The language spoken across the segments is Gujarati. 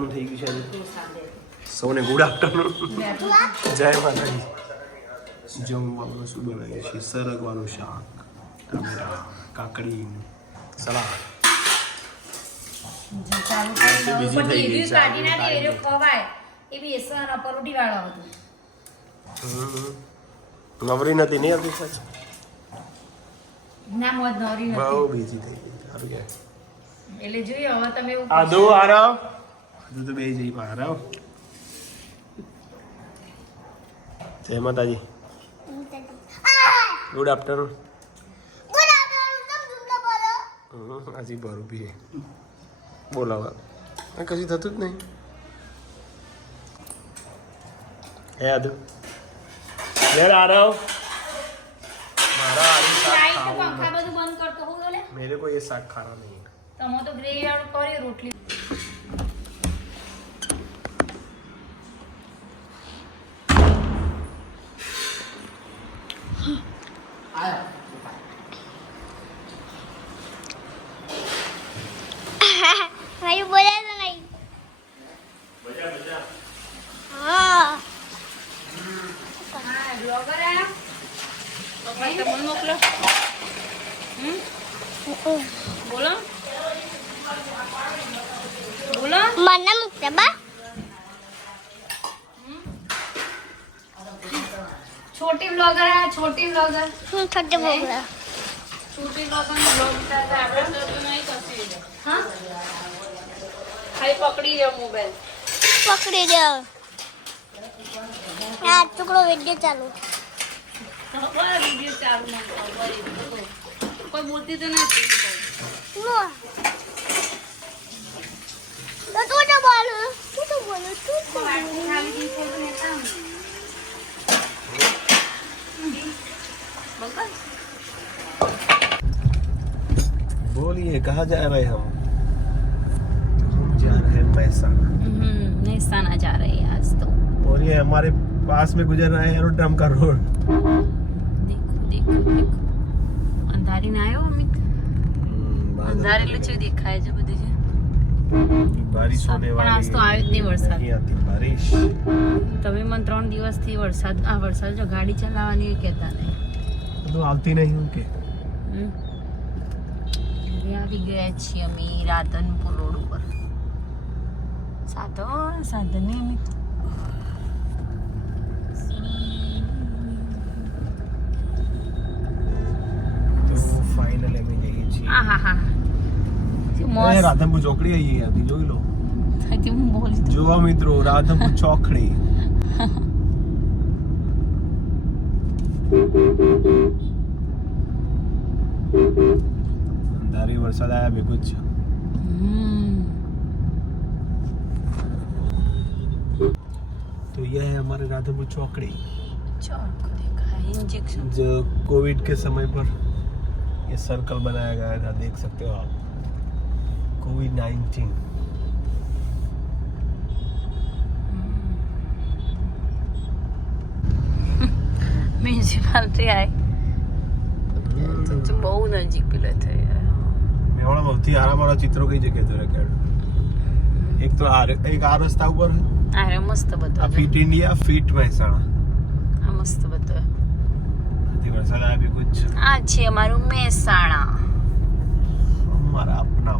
આફ્ટરનૂન થઈ ગયું છે સૌને ગુડ આફ્ટરનૂન જય માતાજી. જમવાનું શું બનાવીએ છીએ? સરગવાનું શાક ટામેટા કાકડી સલાડ. જે ચાલુ કરી દઉં. બીજી થઈ ગઈ છે. કાઢી ના દે, એ રહ્યો ખવાય. એ બેસન પરોઠી વાળો હતું નવરી નથી નહીં સાચ ના મોજ નવરી બહુ બીજી થઈ ગઈ. એટલે જોઈએ હવે તમે આદુ આરાવ તું તો બે જઈ બહાર આવ. જય માતાજી. ગુડ આફ્ટરનૂન આજે ભરું બી બોલાવા. કશું થતું જ નહીં. હે આદુ. ઘેર આ રહો મારા આલુ શાક ખાવું મેરે કોઈ એ શાક ખાના નહીં. તમે તો ગ્રેવી વાળું કરી રોટલી. મને મૂકતા બા છોટી બ્લોગર આયા છોટી બ્લોગર હું છોટે બોગડા છોટી બ્લોગર નો બ્લોગ ઉતારતા આપણે તો નહીં કશું હા ખાલી પકડી રહ્યો મોબાઈલ પકડી દે આ ટુકડો વીડિયો ચાલુ વીડિયો ચાલુ. કોઈ બોલતી તો નથી बोलिए कहा जा रहे हम जा रहे पैसा महसाना हम्म, जा रहे हैं आज तो। और ये हमारे पास में गुजर रहा है ड्रम का रोड। देखो देखो देखो। अंधारी ना आयो अमित? अंधारे लुचे दिखाए जब બારિશો ને વાળી તો જ નહીં વરસાદ હતી તમે મને ત્રણ દિવસથી વરસાદ આ વરસાદ જો ગાડી ચલાવવાની કહેતા નહીં. તો આવતી નહીં કે? આવી ગયા છીએ અમે રાધનપુર રોડ ઉપર. સાધો સાધને અમે. અમે હા હા હા મસ્ત રાધનપુર ચોકડી આવી હતી જોઈ લો થતી હું બોલી તો. જોવા મિત્રો રાધનપુર ચોકડી અંધારી વરસાદ આયા ભેગું જ છે હમ. तो यह है हमारे राधनपुर चौकड़ी ચોક દેખાય इंजेक्शन जो कोविड के समय पर ये सर्कल बनाया गया था देख सकते हो आप કોવિડ નાઇન્ટીન મ્યુનિસિપાલિટી આવી બહુ નજીક પેલા થઈ મેવાડા સૌથી આરામ ચિત્રો કઈ જગ્યાએ તો રેકેડ એક તો આ એક આ રસ્તા ઉપર આરે મસ્ત બધો ફિટ ઇન્ડિયા ફિટ મહેસાણા. આ મસ્ત બધો. વરસાદ આવ્યો કુછ આ છે અમારું મહેસાણા. અમારા આપના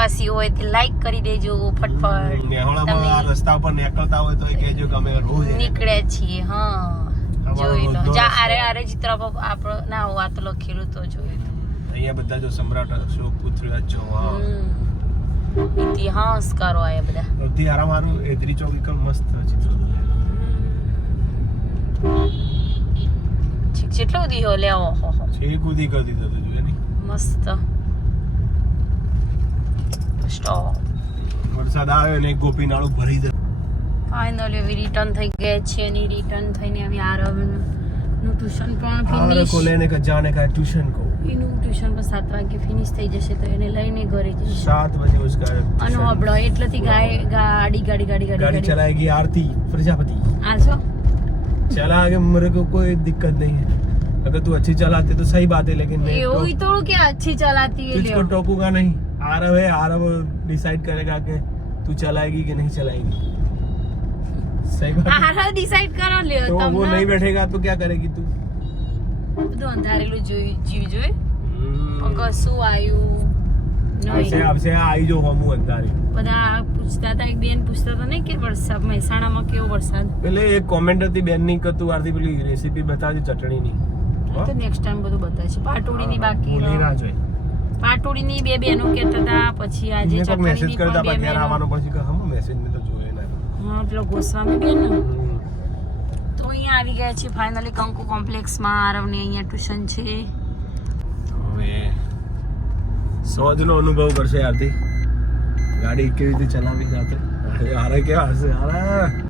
મહેસાણા વાસી હોય તે લાઈક કરી દેજો ફટફટ. મેહોણામાં રસ્તા ઉપર નીકળતા હોય તો કહેજો કે અમે રોજ નીકળ્યા છીએ હા. જોઈ લો. જા આરે આરે ચિત્ર પર આપણો ના હોવા તો લખેલું તો જોઈ લો. અહીંયા બધા જો સમ્રાટ અશોક પુત્રીરાજ ચૌહાણ. ઇતિહાસ કરો આ બધા. સૌથી આરામારું એદરી ચોક એકલ મસ્ત ચિત્ર જેટલો બધી હો લે ઓહો હો. છે કૂદી કરી દીધો તો જોઈએ ને મસ્ત. સ્ટોપ વરસાદ આવ્યો ને ગોપી નાળું ભરી દે ફાઇનલી હવે રિટર્ન થઈ ગયા છે અને રિટર્ન થઈને હવે આરવનું ટ્યુશન પણ આવડે ફિનિશ को लेने का जाने का है ट्यूशन को એનું ટ્યુશન પણ સાત વાગે ફિનિશ થઈ જશે તો એને લઈને ઘરે જઈશ सात बजे उसका અને tuition- હબળો એટલેથી ગાય ગાડી ગાડી ગાડી गाड़ी ગાડી चलाएगी आरती प्रजापति આ છો चला आगे मेरे को कोई दिक्कत नहीं है अगर तू अच्छी चलाती तो सही बात है लेकिन मैं એવું तो, થોડું કે अच्छी चलाती है तुझको લ્યો टोकूंगा नहीं आरव है आरव डिसाइड करेगा कि तू चलाएगी कि नहीं चलाएगी सही बात है। હારા ડિસાઈડ કરો લ્યો तो वो તમને नहीं बैठेगा तो क्या करेगी तू બધું અંધારેલું જોઈ જીવ જોઈ हम्म। પણ કશું આવ્યું आपसे નહીં आपसे आई जो हम अंधारी બધા પૂછતા હતા એક બેન પૂછતા હતા ને કે વરસાદ મહેસાણામાં કેવો વરસાદ પેલે એક કોમેન્ટ હતી બેનની કે તું આરતી પેલી રેસીપી બતાવજે ચટણીની આ તો નેક્સ્ટ ટાઈમ બધું બતાવશે પાટોડીની બાકી ભૂલી ના જોઈ પાટોડીની બે બેનો કહેતા હતા પછી આજે ચટણીની પણ બે આવવાનો પછી કે હમ મેસેજ મે તો જોયે ના હા પેલો ગોસ્વામી બેન તો અહીંયા આવી ગયા છે ફાઇનલી કંકુ કોમ્પ્લેક્સમાં આરવને અહીંયા ટ્યુશન છે. હવે સોજનો અનુભવ કરશે આરતી. ગાડી કેવી રીતે ચલાવી રાતે? આરે કેવા હશે? હારે!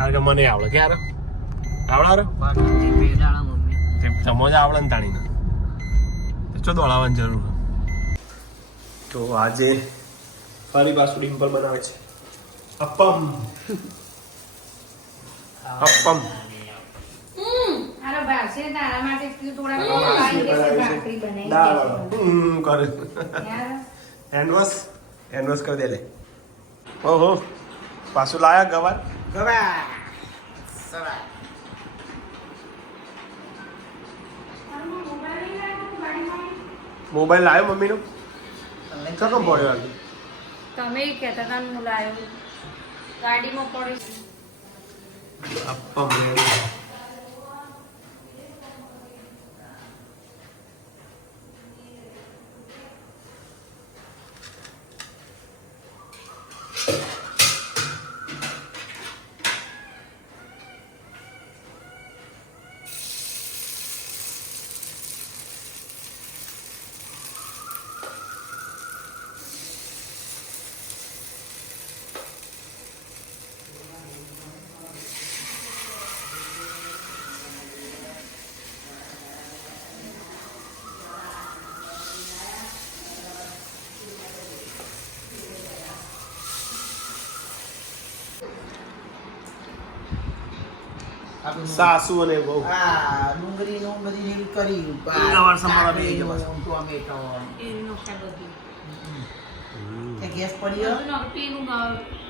આ કે મને આવડે. કે આરો આવડે આરો તે સમજ આવડે ને તાણીને. તો ચો દોડાવવાની જરૂર તો આજે ફરી પાછું ડિમ્પલ બનાવે છે. અપમ અપમ દાળ. હમ, કરે. હેન્ડવોશ હેન્ડવોશ કરી દે લે. ઓહો પાછું લાયા ગવાર. મોબાઈલ લાવ્યો મમ્મીનો? ચકમ પડ્યો આજે? તમે કહેતા હતા હું લાવ્યો. ગાડીમાં પડ્યો. રેડી સાસુ અને બહુ. બધી કરી ગવાર સંભાળવા બેસી ગયા ટોમેટો એનો ખ્યાલ બધું ગેસ પડ્યો?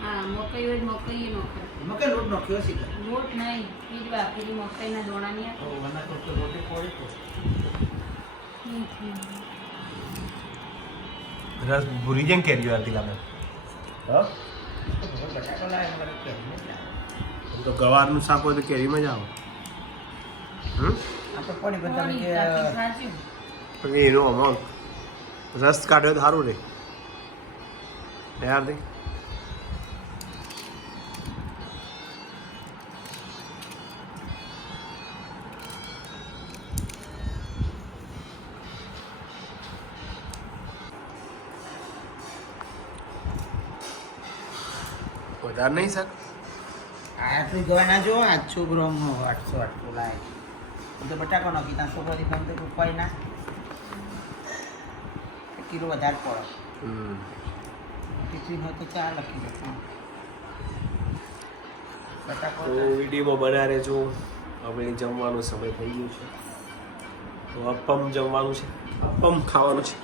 હા મકઈ હોય મકઈ નો ખાય એમાં નો કયો છે? લોટ નહીં એ જ બાફેલી મકાઈના દોણાની. તો તો તો રોટી પડે તો. રસ ભૂરી જેમ કેરીઓ આરતી લાગે. હા? બટાકા લાવે, મને નહીં લાવે? તો ગવારનું શાક હોય તો કેરીમાં જ આવે. પણ એનો અમાઉન્ટ રસ કાઢ્યો તો સારું તૈયાર યાર વધારે નહીં શાક? આટલું ગવા ના જો આઠસો ગ્રામ નો આઠસો આટલું લાવે હું તો બટાકા નાખી ત્યાં છોકરાથી ગમતે ઉપાય ના એક કિલો વધારે પડે હમ ટિફિન હોય તો ચાર લખી દે બટાકો તો વિડીયોમાં બના રહેજો હવે જમવાનો સમય થઈ ગયો છે તો અપમ જમવાનું છે અપમ ખાવાનું છે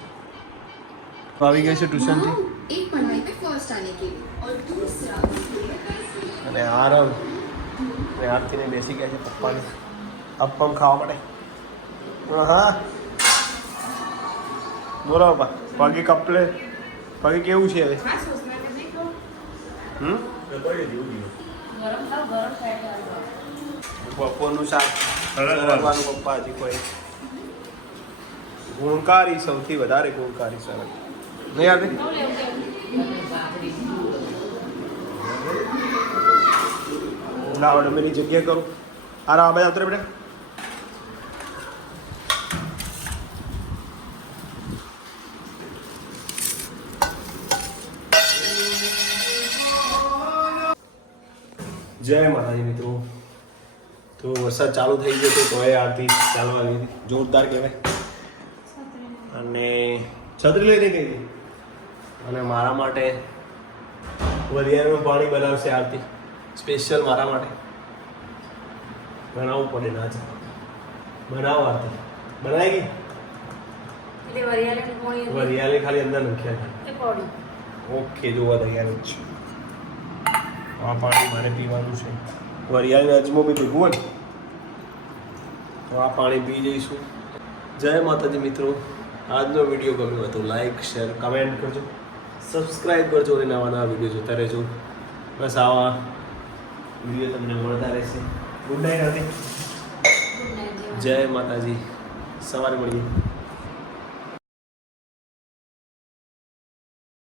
તો આવી ગયા છે ટ્યુશનથી एक पढ़ाई में फर्स्ट आने के लिए और दूसरा અને આરવ અને આરતીને બેસી ગયા છે પપ્પાને. અપમ ખાવા માટે. હા. બોલો પપ્પા પગે કપલે પગે કેવું છે હવે? હમ? બપોરનું શાક. સરગવાનું પપ્પા હજી કોઈ. ગુણકારી સૌથી વધારે ગુણકારી સરળ નહીં યાદ લાવ ડમેની જગ્યા કરું. આરા આ બધા ઉતરે બેટા. જય માતાજી મિત્રો. તો વરસાદ ચાલુ થઈ ગયો તો તોય આરતી ચાલવા લીધી જોરદાર કહેવાય. અને છત્રી લઈને ગઈ હતી. અને મારા માટે વરિયાળનું પાણી બનાવશે આરતી. સ્પેશિયલ મારા માટે. બનાવવું પડે ના છે બનાવવા બનાવી ગઈ. વરિયાળી ખાલી અંદર નાખ્યા ઓકે જોવા તૈયાર જ છે આ પાણી મારે પીવાનું છે. વરિયાળીને અજમો બી ભેગું હોય ને તો આ પાણી પી જઈશું. જય માતાજી મિત્રો. આજનો વીડિયો ગમ્યો હતો લાઈક શેર કમેન્ટ કરજો. સબસ્ક્રાઈબ કરજો અને નવા નવા વીડિયો જોતા રહેજો. બસ આવા. વીડિયો તમને મળતા રહેશે. ગુડ નાઇટ હતી જય માતાજી. સવારે મળીએ.